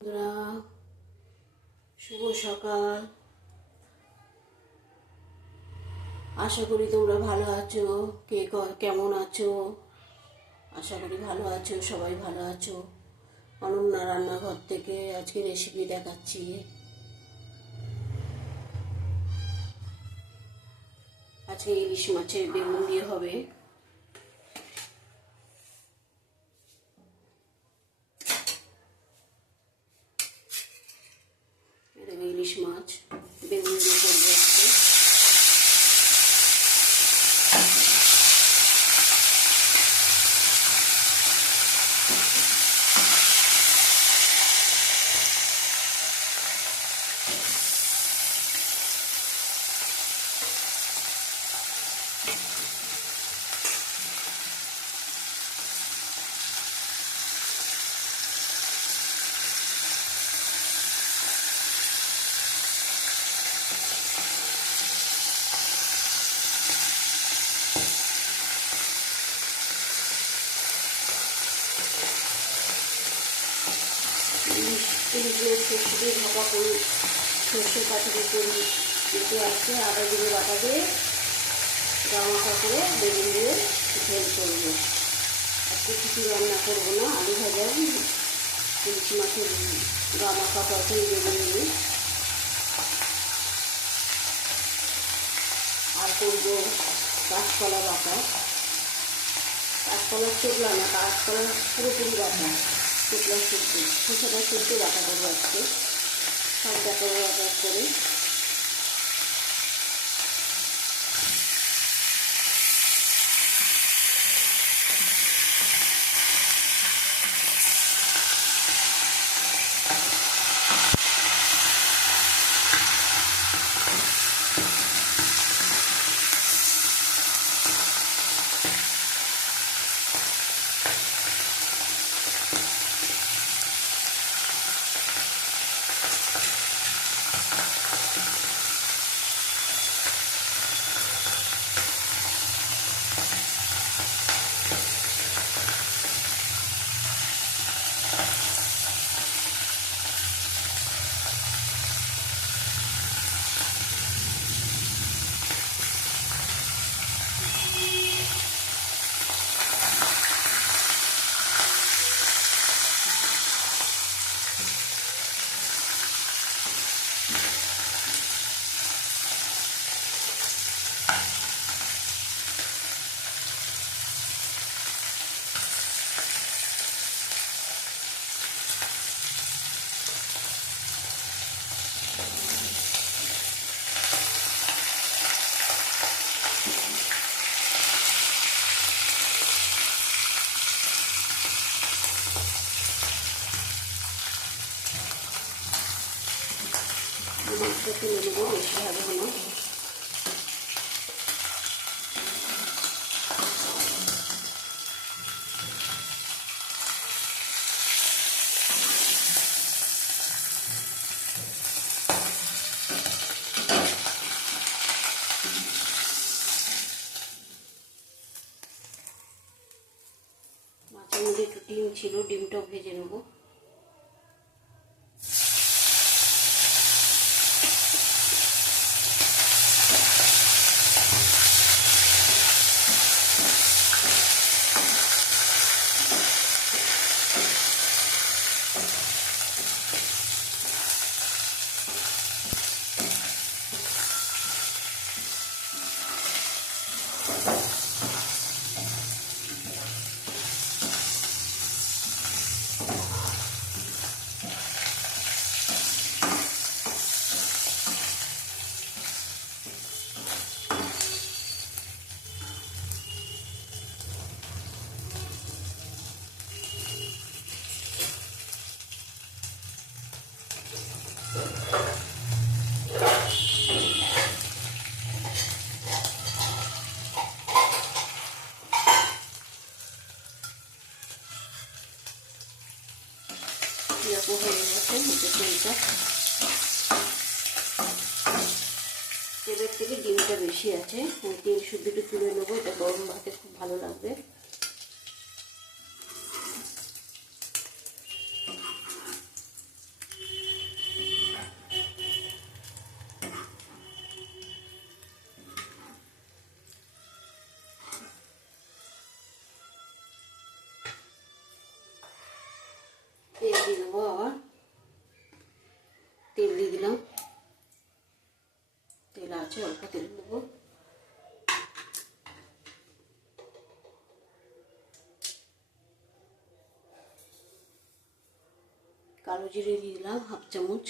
বন্ধুরা, শুভ সকাল। আশা করি তোমরা ভালো আছো। কেমন আছো? আশা করি ভালো আছো, সবাই ভালো আছো। অনন্যা রান্নাঘর থেকে আজকে রেসিপি দেখাচ্ছি। আজকে ইলিশ মাছের বেগুন দিয়ে হবে। ইলিশ মাছ বেগুন দিয়ে করবো আজকে। ইলিশগুলো সর্ষে দিয়ে ভাপা করি, সর্ষে পাতাকে করি, কিন্তু আজকে আদা জিরে বাটা দিয়ে গামাখা করে বেগুন দিয়ে ঝোল করবো। আজকে কিছু রান্না করবো না, আলু ভাজা, ইলিশ মাছের গামাখা তরকারি বেগুন দিয়ে, আর করবো কাঁচকলা বাটা। কাঁচকলার চোখলা না, কাঁচকলার পুরোপুরি বাটা, চোখলা শুদ্ধ, খোসাটা শুদ্ধ বাটা করবো আজকে। সব বাটা বাটা করে মাছটা তুলে নেবো, বেশি ভাজবো না। মাছের মধ্যে একটু ডিম ছিল, ডিমটাও ভেজে নেবো। এরকম হয়ে গেছে তেলটা, তেলের থেকে ডিমটা বেশি আছে। তেল শুদ্ধটা তুলে নেবো, এটা গরম ভাতে খুব ভালো লাগবে। আছে, অল্প তেল দেবো। কালো জিরে দিয়ে দিলাম 1/2 চামচ।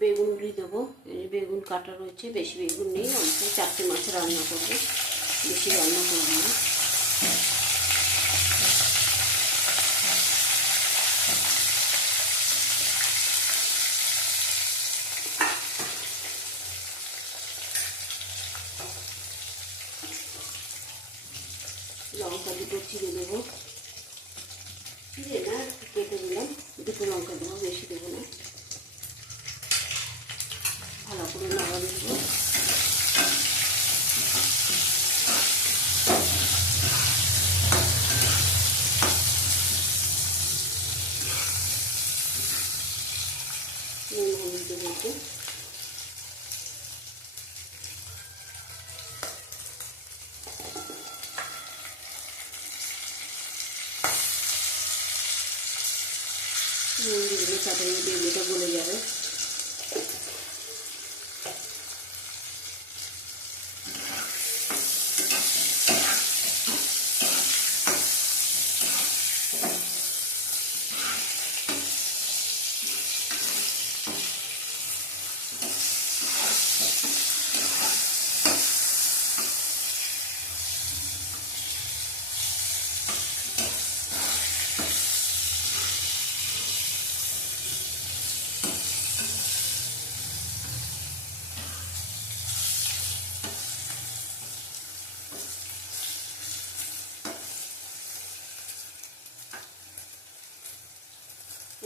বেগুনগুলি দেবো। এই বেগুন কাটা রয়েছে, বেশি বেগুন নেই, অল্প 4টে মাছ রান্না করবো, বেশি রান্না করবো না। লঙ্কা দুটো চিড়ে দেবো, চিড়ে না কেটে দিলাম, দুটো লঙ্কা দেবো, বেশি দেবো না। ভালো করে নাড়া দেবো। নুন হলুদ দেবো, নুন দিয়ে দিলে তাড়াতাড়ি বেগুনটা গলে যাবে।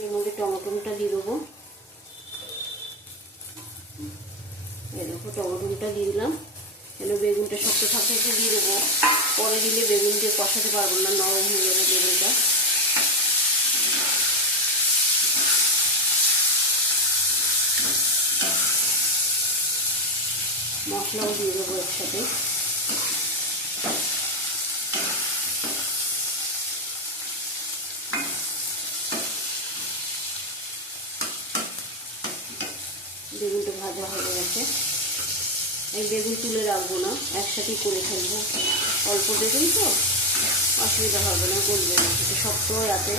এর মধ্যে টমেটোটা দিয়ে দেবো। এই দেখো টমেটোটা দিয়ে দিলাম। কেন বেগুনটা শক্ত থাকতে একটু দিয়ে দেবো, পরে দিলে বেগুন দিয়ে কষাতে পারবো না, নরম হয়ে যাবে বেগুনটা। মশলাও দিয়ে দেবো একসাথে। বেগুনটা ভাজা হয়ে গেছে। এই বেগুন তুলে রাখবো না, একসাথেই করে ফেলবো। অল্প বেগুন তো অসুবিধা হবে না, গলবে না, একটু শক্ত রাতে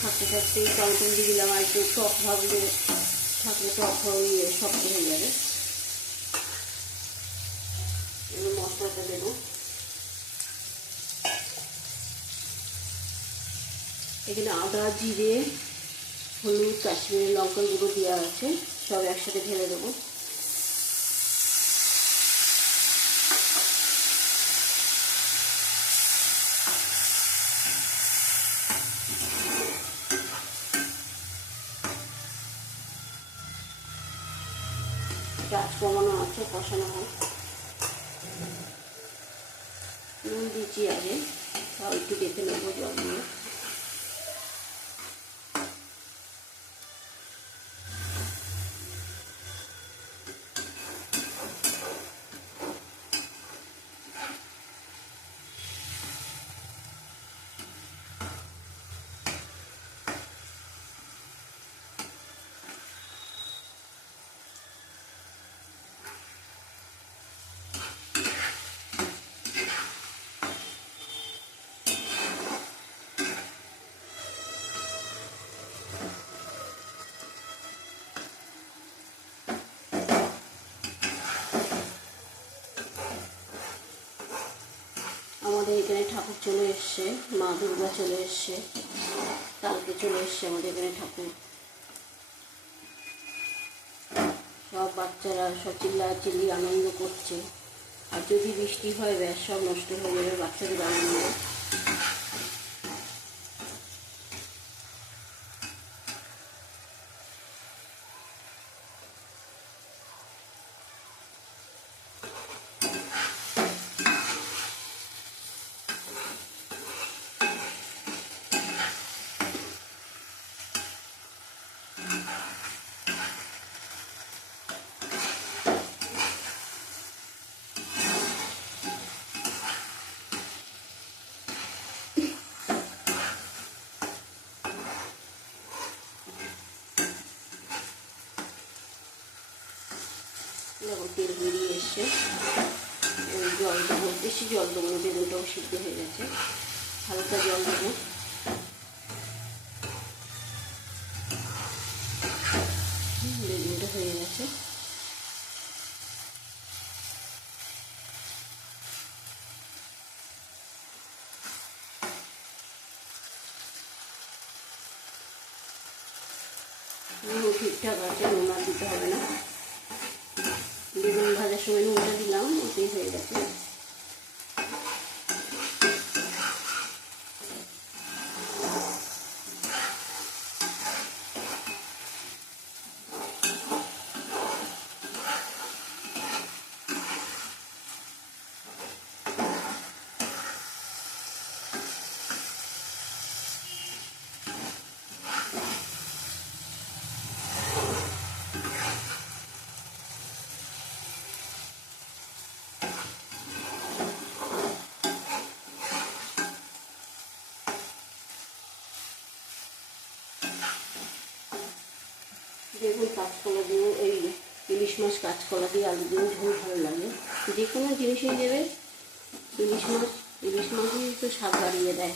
থাকতে থাকতেই টমেটো দিয়ে দিলাম। আর একটু টক ভাবলে থাকলে টক হয়ে শক্ত হয়ে যাবে। এবার মশলাটা দেবো। এখানে আদা, জিরে, হলুদ, কাশ্মীরি লঙ্কার গুঁড়ো দেওয়া আছে, সব একসাথে ঢেলে দেবো। আঁচ কমানো আছে, কষানো হোক। নুন দিচ্ছি আগে, তাও একটু দেখে নেবো জল দিয়ে। আমাদের এখানে ঠাকুর চলে এসছে, মা দুর্গা চলে এসছে, কালকে চলে এসছে আমাদের এখানে ঠাকুর। সব বাচ্চারা সব চিল্লাচিল্লি আনন্দ করছে। আর যদি বৃষ্টি হয় ব্যাস সব নষ্ট হয়ে যাবে বাচ্চাদের আনন্দ। তেল বেরিয়ে এসছে। ওই জল দেবো, বেশি জল দেবো না, বেগুনটাও সিদ্ধ হয়ে গেছে, হালকা জল দেবো। বেগুনটা হয়ে গেছে। নুন ঠিকঠাক আছে, নুন আর দিতে হবে না। বেগুন ভাজার সময় নুনটা দিলাম, ওতেই হয়ে গেছে। বেগুন কাঁচকলা দিয়ে, এই ইলিশ মাছ কাঁচকলা দিয়ে আলু দিয়ে ঝোল ভালো লাগে। যে কোনো জিনিসই দেবে, ইলিশ মাছই তো স্বাদ বাড়িয়ে দেয়।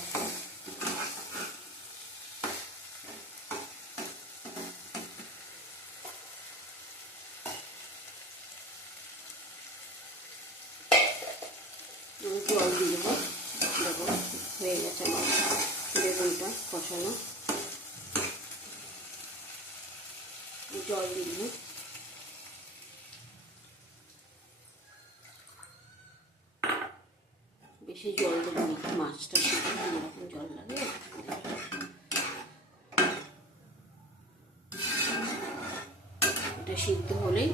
জল দিয়ে দেবো, দেখো হয়ে গেছে আমার বেগুনটা কষানো। জল দিয়ে দেবো, বেশি জল দেবো না, মাছটা সিদ্ধ যেরকম জল লাগে। এটা সিদ্ধ হলেই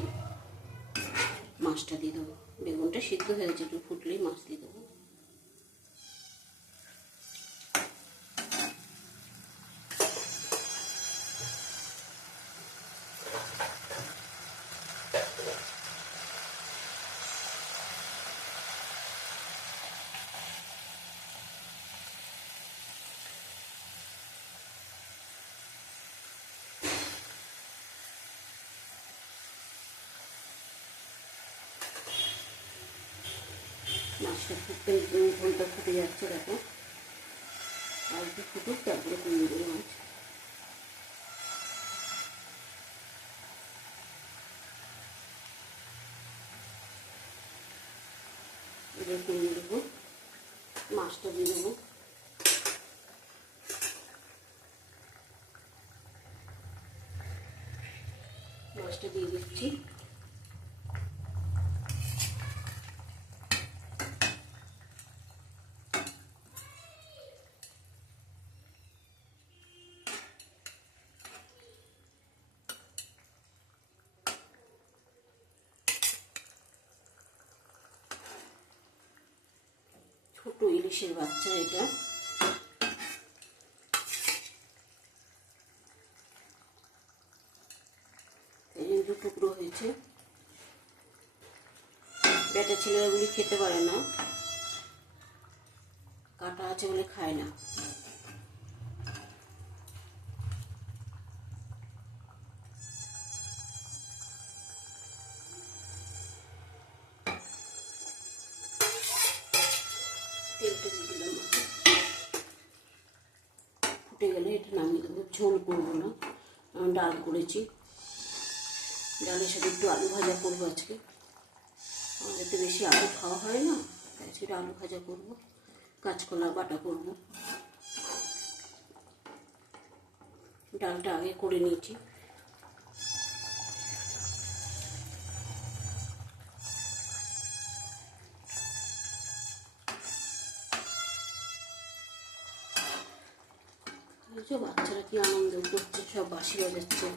মাছটা দিয়ে দেবো। বেগুনটা সিদ্ধ হয়ে গেছে, একটু ফুটলেই মাছ দিয়ে দেবো। মাছটা ফুটতে, ঝোলটা ফুটে যাচ্ছে, দেখো আর একটু ফুটুক, তারপরে কুমিয়ে দেবো মাছ। এবার কুমিয়ে দেবো, মাছটা দিয়ে দেবো। মাছটা দিয়ে দিচ্ছি। ছোট ইলিশের বাচ্চা এটা, এই দু টুকরো হয়েছে। বেটা ছেলেগুলি খেতে পারে না, কাটা আছে বলে খায় না। তেলটা দিয়ে দিলাম, ফুটে গেলে এটা নামিয়ে দেবো। ঝোল করবো না, ডাল করেছি, ডালের সাথে একটু আলু ভাজা করবো আজকে। আমাদের তো বেশি আলু খাওয়া হয় না, তাই সেটা আলু ভাজা করবো, কাঁচকলা বাটা করবো। ডালটা আগে করে নিয়েছি। বাচ্চারা কি আনন্দ করছে, সব বাঁশি বাজাচ্ছে।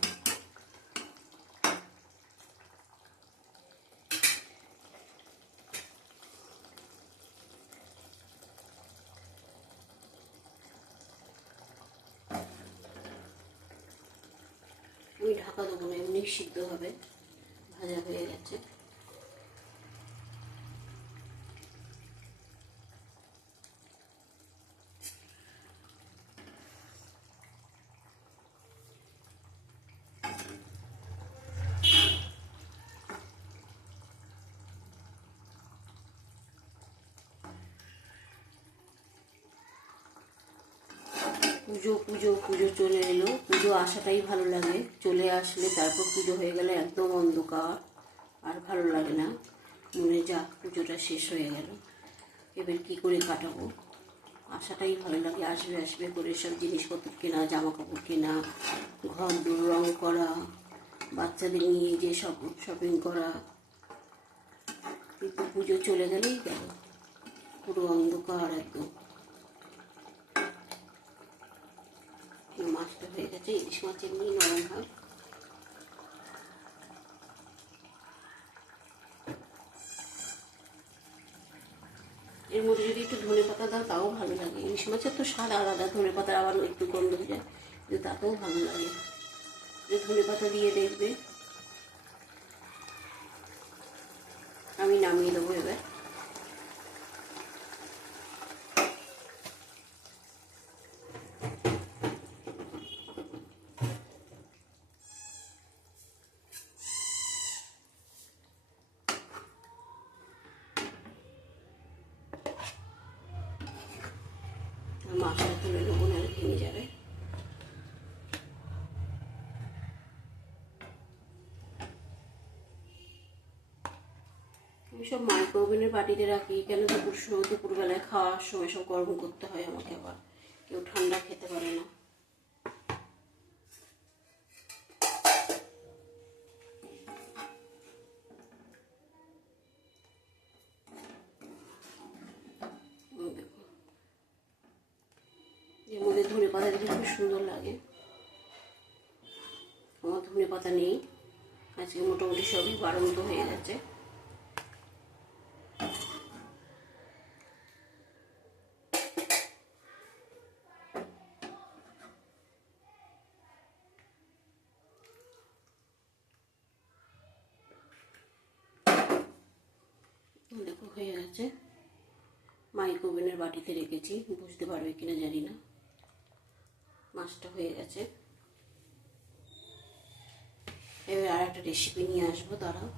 আমি ঢাকা দেবো না, এমনি সিদ্ধ হবে, ভাজা হয়ে গেছে। পুজো পুজো পুজো চলে এলো। পুজো আসাটাই ভালো লাগে, চলে আসলে তারপর পুজো হয়ে গেলে একদম অন্ধকার, আর ভালো লাগে না। মনে যাক পুজোটা শেষ হয়ে গেল, এবার কি করে কাটাবো। আসাটাই ভালো লাগে, আসবে আসবে করে সব জিনিসপত্র কেনা, জামা কাপড় কেনা, ঘর দূর রং করা, বাচ্চাদের নিয়ে যে সব শপিং করা। কিন্তু পুজো চলে গেলেই গেল, পুরো অন্ধকার একদম। মাছটা হয়ে গেছে, ইলিশ মাছ এমনি নরম হয়। এর মধ্যে যদি একটু ধনে পাতা দাও তাও ভালো লাগে। ইলিশ মাছের তো স্বাদ আলাদা, ধনে পাতার আবার একটু গন্ধ হয়ে যায়, কিন্তু তাতেও ভালো লাগে। ধনে পাতা দিয়ে দেখবে। আমি নামিয়ে দেবো এবার। মাছটা তুলে নেবো, নাহলে ভেঙে যাবে। আমি সব মাইক্রো ওভেনের বাটিতে রাখি, কেন দুপুরবেলায় খাওয়ার সময় সব গরম করতে হয় আমাকে, আবার কেউ ঠান্ডা খেতে পারে না। এর মধ্যে ধনে পাতা দিলে খুব সুন্দর লাগে। আমার ধনে পাতা নেই আজকে, মোটামুটি সবই বাড়ন্ত হয়ে গেছে। দেখো হয়ে গেছে। মাইক্রো ওভেনের বাটিতে রেখেছি, বুঝতে পারবে কিনা জানি না। মাছটা হয়ে গেছে। এবার আর একটা রেসিপি নিয়ে আসবো, দাঁড়াও।